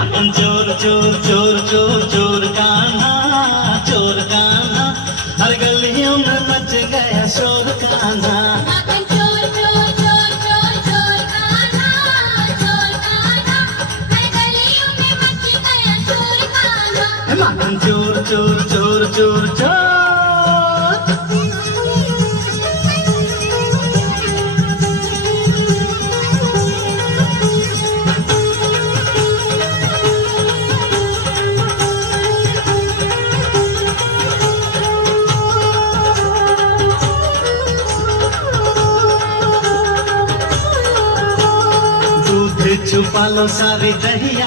चोर चोर चोर चोर चोर कान्हा, चोर कान्हा, हर गलियों में मच गया शोर कान्हा। चोर चोर चोर चोर चोर कान्हा, चोर कान्हा, हर गलियों में मच गया शोर कान्हा। चोर चोर चोर चोर चोर। दूध छुपा लो सारी दहिया।